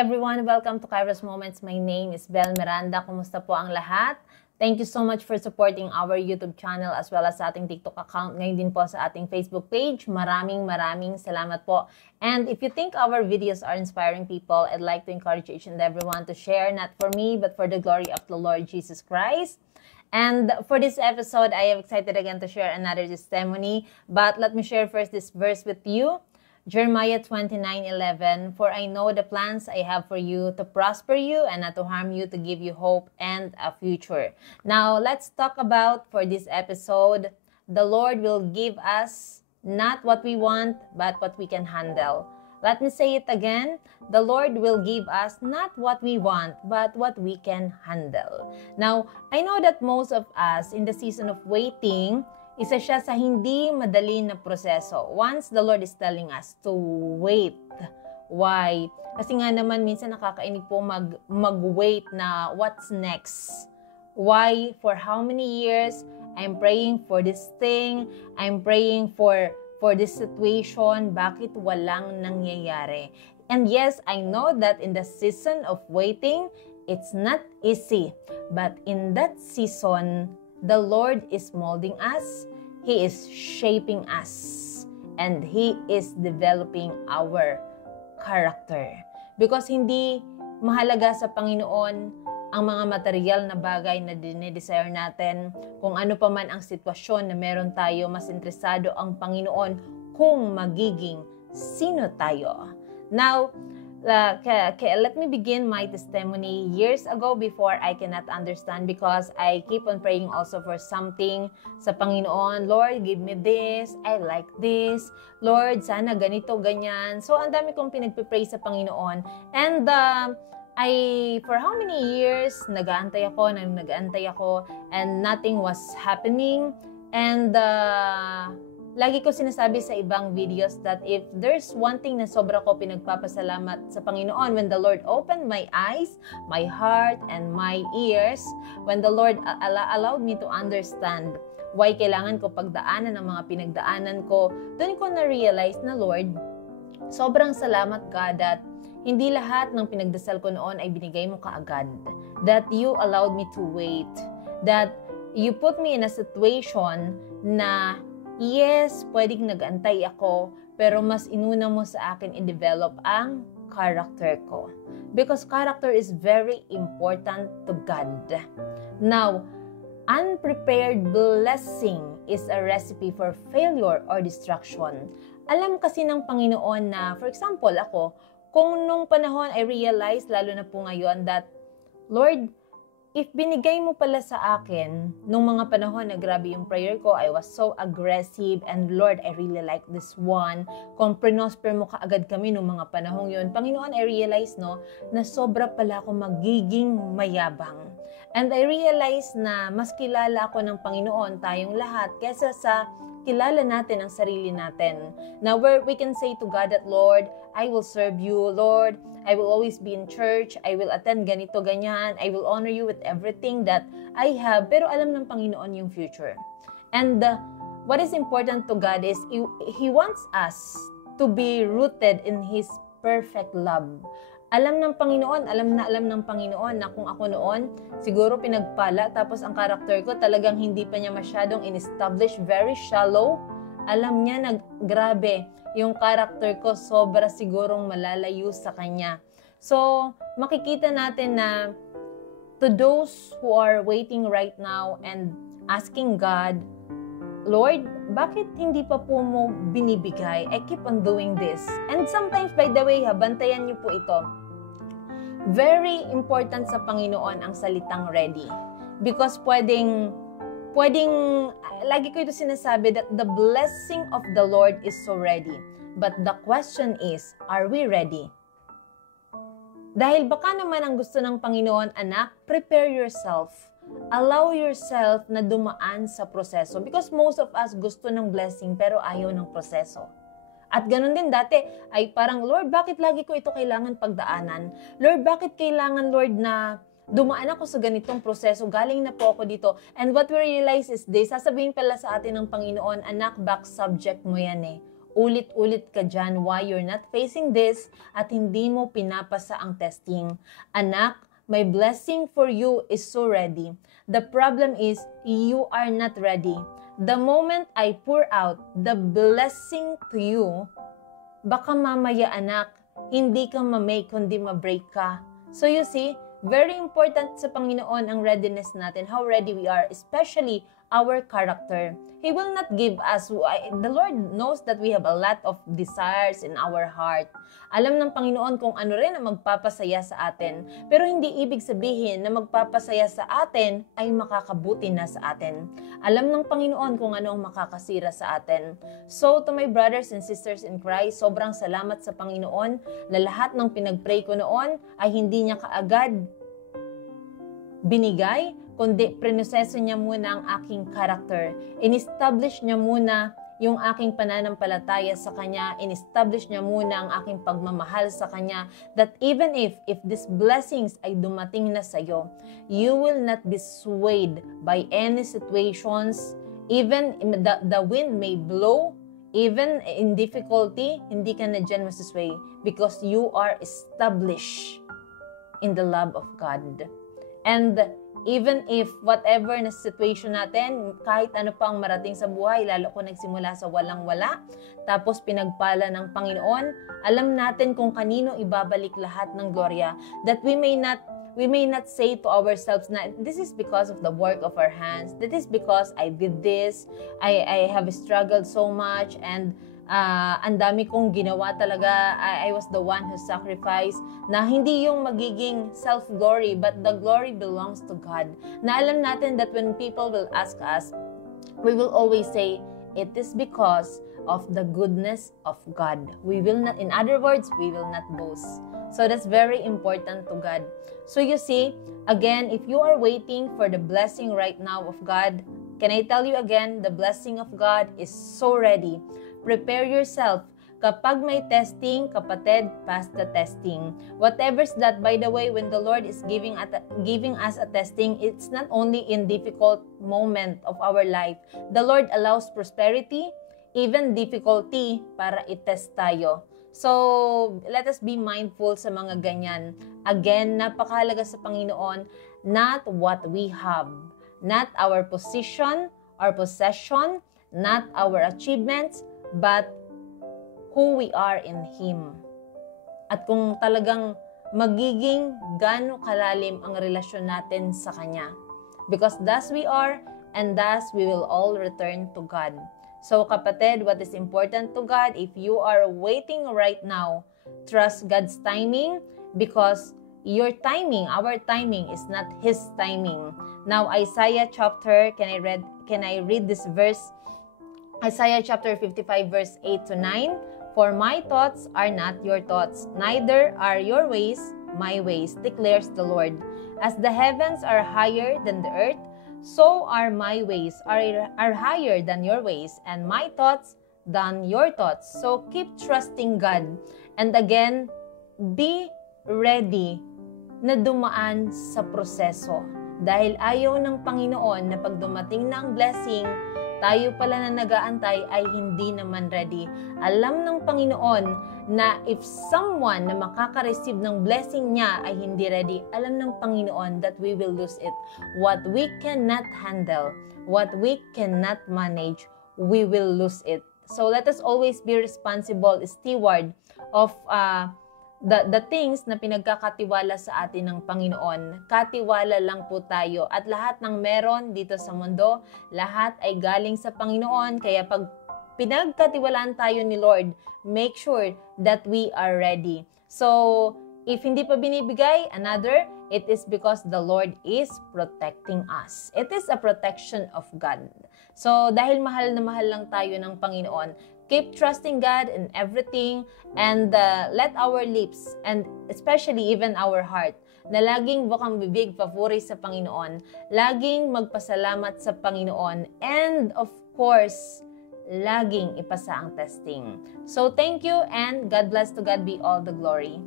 everyone! Welcome to Kairos Moments. My name is Bel Miranda. Kumusta po ang lahat? Thank you so much for supporting our YouTube channel as well as sa ating TikTok account. Ngayon din po sa ating Facebook page. Maraming salamat po. And if you think our videos are inspiring people, I'd like to encourage each and everyone to share, not for me, but for the glory of the Lord Jesus Christ. And for this episode, I am excited again to share another testimony. But let me share first this verse with you. Jeremiah 29:11, for I know the plans I have for you to prosper you and not to harm you, to give you hope and a future. Now, let's talk about for this episode, the Lord will give us not what we want, but what we can handle. Let me say it again. The Lord will give us not what we want, but what we can handle. Now, I know that most of us in the season of waiting, isa siya sa hindi madali na proseso. Once the Lord is telling us to wait. Why? Kasi nga naman minsan nakakainig po mag-wait na what's next. Why? For how many years? I'm praying for this thing. I'm praying for this situation. Bakit walang nangyayari? And yes, I know that in the season of waiting, it's not easy. But in that season, the Lord is molding us. He is shaping us. And He is developing our character. Because hindi mahalaga sa Panginoon ang mga material na bagay na dinidesire natin. Kung ano pa man ang sitwasyon na meron tayo, mas interesado ang Panginoon kung magiging sino tayo. Now, let me begin my testimony. Years ago, before I cannot understand, because I keep on praying also for something sa Panginoon. Lord, give me this. I like this. Lord, sana ganito, ganyan. So, ang dami kong pinagpipray sa Panginoon. And for how many years, nag-aantay ako, and nothing was happening. And lagi ko sinasabi sa ibang videos that if there's one thing na sobra ko pinagpapasalamat sa Panginoon, when the Lord opened my eyes, my heart, and my ears, when the Lord allowed me to understand why kailangan ko pagdaanan ang mga pinagdaanan ko, doon ko na-realize na, Lord, sobrang salamat God that hindi lahat ng pinagdasal ko noon ay binigay mo kaagad. That you allowed me to wait. That you put me in a situation na yes, pwedeng nag-antay ako, pero mas inuna mo sa akin i-develop ang character ko. Because character is very important to God. Now, unprepared blessing is a recipe for failure or destruction. Alam kasi ng Panginoon na, for example, ako, kung nung panahon I realized, lalo na po ngayon, that, Lord, if binigay mo pala sa akin, nung mga panahon na grabe yung prayer ko, I was so aggressive, and Lord, I really like this one. Kung prinosper mo kaagad kami nung mga panahon yun, Panginoon, I realized, no, na sobra pala ako magiging mayabang. And I realized na mas kilala ako ng Panginoon, tayong lahat, kesa sa kilala natin ang sarili natin. Now, where we can say to God that, Lord, I will serve you, Lord. I will always be in church. I will attend ganito, ganyan. I will honor you with everything that I have. Pero alam ng Panginoon yung future. And what is important to God is He wants us to be rooted in His perfect love. Alam ng Panginoon na kung ako noon, siguro pinagpala, tapos ang karakter ko talagang hindi pa niya masyadong in-establish, very shallow. Alam niya na grabe, yung karakter ko sobra sigurong malalayo sa Kanya. So, makikita natin na to those who are waiting right now and asking God, Lord, bakit hindi pa po mo binibigay? I keep on doing this. And sometimes, by the way, bantayan niyo po ito. Very important sa Panginoon ang salitang ready. Because pwedeng, lagi ko ito sinasabi that the blessing of the Lord is so ready. But the question is, are we ready? Dahil baka naman ang gusto ng Panginoon, anak, prepare yourself. Allow yourself na dumaan sa proseso. Because most of us gusto ng blessing pero ayaw ng proseso. At ganun din dati, ay parang, Lord, bakit lagi ko ito kailangan pagdaanan? Lord, bakit kailangan, Lord, na dumaan ako sa ganitong proseso? Galing na po ako dito. And what we realize is this, sasabihin pala sa atin ng Panginoon, anak, back subject mo yan eh. ulit-ulit ka dyan why you're not facing this at hindi mo pinapasa ang testing. Anak, my blessing for you is so ready. The problem is, you are not ready. The moment I pour out the blessing to you, baka mamaya anak, hindi ka ma-make kundi ma-break ka. So you see, very important sa Panginoon ang readiness natin, how ready we are, especially our character. He will not give us, the Lord knows that we have a lot of desires in our heart. Alam ng Panginoon kung ano rin ang magpapasaya sa atin. Pero hindi ibig sabihin na magpapasaya sa atin ay makakabuti na sa atin. Alam ng Panginoon kung ano ang makakasira sa atin. So to my brothers and sisters in Christ, sobrang salamat sa Panginoon na lahat ng pinag-pray ko noon ay hindi niya kaagad binigay, kundi prinoseso niya muna ang aking character. In-establish niya muna yung aking pananampalataya sa Kanya. In-establish niya muna ang aking pagmamahal sa Kanya. That even if these blessings ay dumating na sa'yo, you will not be swayed by any situations. Even the wind may blow, even in difficulty, hindi ka na dyan masasway because you are established in the love of God. And even if whatever na situation natin, kahit ano pa ang marating sa buhay, lalo kung nagsimula sa walang-wala, tapos pinagpala ng Panginoon, alam natin kung kanino ibabalik lahat ng gloria, that we may not say to ourselves na this is because of the work of our hands, that is because I did this, I have struggled so much, and ang dami kong ginawa talaga, I was the one who sacrificed, na hindi yung magiging self-glory, but the glory belongs to God. Na alam natin that when people will ask us, we will always say, it is because of the goodness of God. We will not, in other words, we will not boast. So that's very important to God. So you see, again, if you are waiting for the blessing right now of God, can I tell you again, the blessing of God is so ready. Prepare yourself. Kapag may testing, kapatid, pass the testing. Whatever's that, by the way, when the Lord is giving us a testing, it's not only in difficult moment of our life. The Lord allows prosperity, even difficulty, para i-test tayo. So, let us be mindful sa mga ganyan. Again, napakahalaga sa Panginoon, not what we have, not our position or possession, not our achievements, but who we are in Him. At kung talagang magiging gaano kalalim ang relasyon natin sa Kanya. Because thus we are, and thus we will all return to God. So kapatid, what is important to God, if you are waiting right now, trust God's timing, because your timing, our timing is not His timing. Now Isaiah chapter, can I read this verse? Isaiah chapter 55 verse 8 to 9, For my thoughts are not your thoughts, neither are your ways my ways, declares the Lord. As the heavens are higher than the earth, so are my ways are higher than your ways, and my thoughts than your thoughts. So keep trusting God. And again, be ready na dumaan sa proseso. Dahil ayaw ng Panginoon na pag dumating na ang blessing, tayo pala na nag-aantay ay hindi naman ready. Alam ng Panginoon na if someone na makaka-receive ng blessing niya ay hindi ready, alam ng Panginoon that we will lose it. What we cannot handle, what we cannot manage, we will lose it. So let us always be responsible steward of the things na pinagkakatiwala sa atin ng Panginoon. Katiwala lang po tayo. At lahat ng meron dito sa mundo, lahat ay galing sa Panginoon. Kaya pag pinagkatiwalaan tayo ni Lord, make sure that we are ready. So, if hindi pa binibigay, it is because the Lord is protecting us. It is a protection of God. So, dahil mahal na mahal lang tayo ng Panginoon, keep trusting God in everything, and let our lips, and especially even our heart, na laging bukang bibig papuri sa Panginoon, laging magpasalamat sa Panginoon, and of course, laging ipasa ang testing. So thank you, and God bless, to God be all the glory.